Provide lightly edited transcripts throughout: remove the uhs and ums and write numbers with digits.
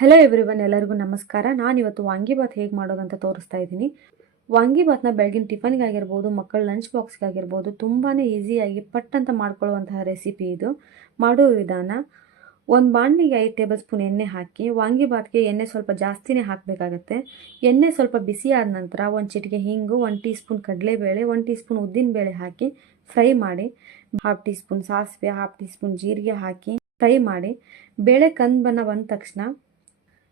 Hello everyone, ಎಲ್ಲರಿಗೂ ನಮಸ್ಕಾರ. ನಾನಿವತ್ತು ವಾಂಗಿಬಾತ್ ಹೇಗೆ ಮಾಡೋದಂತ ತೋರಿಸ್ತಾ ಇದ್ದೀನಿ. ವಾಂಗಿಬಾತ್ನ ಬೆಳಗಿನ ಟಿಫನ್ಗೆ ಆಗಿರ್ಬೋದು, ಮಕ್ಕಳ ಲಂಚ್ ಬಾಕ್ಸ್ಗೆ ಆಗಿರ್ಬೋದು, ತುಂಬಾ ಈಸಿಯಾಗಿ ಪಟ್ ಅಂತ ಮಾಡ್ಕೊಳ್ಳುವಂತಹ ರೆಸಿಪಿ ಇದು. ಮಾಡುವ ವಿಧಾನ: ಒಂದು ಬಾಣಲಿಗೆ 5 ಟೇಬಲ್ ಸ್ಪೂನ್ ಎಣ್ಣೆ ಹಾಕಿ, ವಾಂಗಿಬಾತ್ಗೆ ಎಣ್ಣೆ ಸ್ವಲ್ಪ ಜಾಸ್ತಿನೇ ಹಾಕಬೇಕಾಗತ್ತೆ. ಎಣ್ಣೆ ಸ್ವಲ್ಪ ಬಿಸಿ ಆದ ನಂತರ 1 ಚಿಟಿಕೆ ಹಿಂಗು, 1 ಟೀ ಸ್ಪೂನ್ ಕಡಲೆಬೇಳೆ, 1 ಟೀ ಸ್ಪೂನ್ ಉದ್ದಿನಬೇಳೆ ಹಾಕಿ ಫ್ರೈ ಮಾಡಿ, 1/2 ಟೀ ಸ್ಪೂನ್ ಸಾಸಿವೆ, 1/2 ಟೀ ಸ್ಪೂನ್ ಜೀರಿಗೆ ಹಾಕಿ ಫ್ರೈ ಮಾಡಿ, ಬೇಳೆ ಕಂದು ಬಣ್ಣ ಬಂದ ತಕ್ಷಣ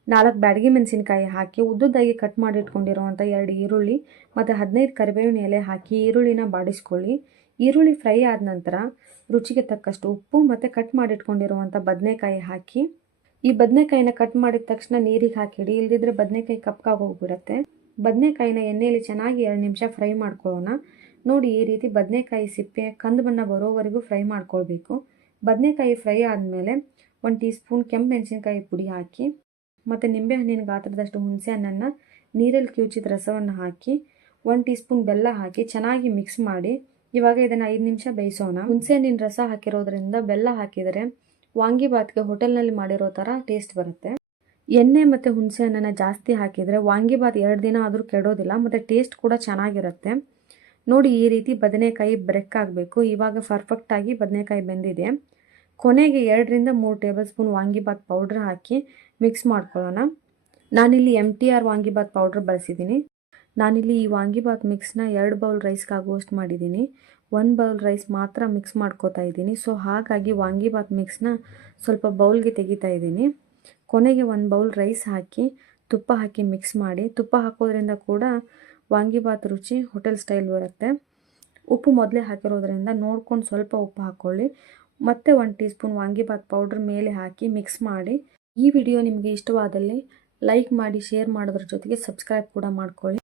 4 ಬ್ಯಾಡಗಿ ಮೆಣಸಿನಕಾಯಿ ಹಾಕಿ, ಉದ್ದುದ್ದಾಗಿ ಕಟ್ ಮಾಡಿ ಇಟ್ಕೊಂಡಿರುವಂಥ 2 ಈರುಳ್ಳಿ ಮತ್ತು 15 ಕರಿಬೇವಿನ ಎಲೆ ಹಾಕಿ ಈರುಳ್ಳಿನ ಬಾಡಿಸ್ಕೊಳ್ಳಿ. ಈರುಳ್ಳಿ ಫ್ರೈ ಆದ ನಂತರ ರುಚಿಗೆ ತಕ್ಕಷ್ಟು ಉಪ್ಪು ಮತ್ತು ಕಟ್ ಮಾಡಿ ಇಟ್ಕೊಂಡಿರುವಂಥ ಬದನೆಕಾಯಿ ಹಾಕಿ, ಈ ಬದನೆಕಾಯಿನ ಕಟ್ ಮಾಡಿದ ತಕ್ಷಣ ನೀರಿಗೆ ಹಾಕಿಡಿ, ಇಲ್ದಿದ್ರೆ ಬದನೆಕಾಯಿ ಕಪ್ಪಾಗಿ ಹೋಗ್ಬಿಡುತ್ತೆ. ಬದನೆಕಾಯಿನ ಎಣ್ಣೆಯಲ್ಲಿ ಚೆನ್ನಾಗಿ 2 ನಿಮಿಷ ಫ್ರೈ ಮಾಡ್ಕೊಳ್ಳೋಣ. ನೋಡಿ, ಈ ರೀತಿ ಬದನೆಕಾಯಿ ಸಿಪ್ಪೆ ಕಂದು ಬಣ್ಣ ಬರೋವರೆಗೂ ಫ್ರೈ ಮಾಡ್ಕೊಳ್ಬೇಕು. ಬದನೆಕಾಯಿ ಫ್ರೈ ಆದಮೇಲೆ 1 ಟೀ ಸ್ಪೂನ್ ಕೆಂಪು ಮೆಣಸಿನಕಾಯಿ ಪುಡಿ ಹಾಕಿ ಮತ್ತು ನಿಂಬೆಹಣ್ಣಿನ ಗಾತ್ರದಷ್ಟು ಹುಣಸೆ ಹಣ್ಣನ್ನು ನೀರಲ್ಲಿ ಕಿವುಚಿದ ರಸವನ್ನು ಹಾಕಿ 1 ಟೀ ಸ್ಪೂನ್ ಬೆಲ್ಲ ಹಾಕಿ ಚೆನ್ನಾಗಿ ಮಿಕ್ಸ್ ಮಾಡಿ, ಇವಾಗ ಇದನ್ನು 5 ನಿಮಿಷ ಬೇಯಿಸೋಣ. ಹುಣಸೆ ಹಣ್ಣಿನ ರಸ ಹಾಕಿರೋದ್ರಿಂದ ಬೆಲ್ಲ ಹಾಕಿದರೆ ವಾಂಗಿಬಾತ್ಗೆ ಹೋಟೆಲ್ನಲ್ಲಿ ಮಾಡಿರೋ ಥರ ಟೇಸ್ಟ್ ಬರುತ್ತೆ. ಎಣ್ಣೆ ಮತ್ತು ಹುಣಸೆ ಹಣ್ಣನ್ನು ಜಾಸ್ತಿ ಹಾಕಿದರೆ ವಾಂಗಿಬಾತ್ 2 ದಿನ ಆದರೂ ಕೆಡೋದಿಲ್ಲ ಮತ್ತು ಟೇಸ್ಟ್ ಕೂಡ ಚೆನ್ನಾಗಿರುತ್ತೆ. ನೋಡಿ, ಈ ರೀತಿ ಬದನೆಕಾಯಿ ಬ್ರೆಕ್ ಆಗಬೇಕು. ಇವಾಗ ಪರ್ಫೆಕ್ಟಾಗಿ ಬದನೆಕಾಯಿ ಬೆಂದಿದೆ. ಕೊನೆಗೆ 2ರಿಂದ 3 ಟೇಬಲ್ ಸ್ಪೂನ್ ವಾಂಗಿಬಾತ್ ಪೌಡ್ರ್ ಹಾಕಿ ಮಿಕ್ಸ್ ಮಾಡ್ಕೊಳ್ಳೋಣ. ನಾನಿಲ್ಲಿ MTR ವಾಂಗಿಬಾತ್ ಪೌಡ್ರ್ ಬಳಸಿದ್ದೀನಿ. ನಾನಿಲ್ಲಿ ಈ ವಾಂಗಿಬಾತ್ ಮಿಕ್ಸ್ನ 2 ಬೌಲ್ ರೈಸ್ಗೆ ಆಗುವಷ್ಟು ಮಾಡಿದ್ದೀನಿ. 1 ಬೌಲ್ ರೈಸ್ ಮಾತ್ರ ಮಿಕ್ಸ್ ಮಾಡ್ಕೋತಾ ಇದ್ದೀನಿ. ಸೊ ಹಾಗಾಗಿ ವಾಂಗಿಬಾತ್ ಮಿಕ್ಸ್ನ ಸ್ವಲ್ಪ ಬೌಲ್ಗೆ ತೆಗಿತಾ ಇದ್ದೀನಿ. ಕೊನೆಗೆ 1 ಬೌಲ್ ರೈಸ್ ಹಾಕಿ ತುಪ್ಪ ಹಾಕಿ ಮಿಕ್ಸ್ ಮಾಡಿ. ತುಪ್ಪ ಹಾಕೋದ್ರಿಂದ ಕೂಡ ವಾಂಗಿಬಾತ್ ರುಚಿ ಹೋಟೆಲ್ ಸ್ಟೈಲ್ ಬರುತ್ತೆ. ಉಪ್ಪು ಮೊದಲೇ ಹಾಕಿರೋದ್ರಿಂದ ನೋಡ್ಕೊಂಡು ಸ್ವಲ್ಪ ಉಪ್ಪು ಹಾಕ್ಕೊಳ್ಳಿ. ಮತ್ತೆ 1 ಟೀ ಸ್ಪೂನ್ ವಾಂಗಿಬಾತ್ ಪೌಡ್ರ್ ಮೇಲೆ ಹಾಕಿ ಮಿಕ್ಸ್ ಮಾಡಿ. ಈ ವಿಡಿಯೋ ನಿಮಗೆ ಇಷ್ಟವಾದಲ್ಲಿ ಲೈಕ್ ಮಾಡಿ, ಶೇರ್ ಮಾಡೋದ್ರ ಜೊತೆಗೆ ಸಬ್ಸ್ಕ್ರೈಬ್ ಕೂಡ ಮಾಡ್ಕೊಳ್ಳಿ.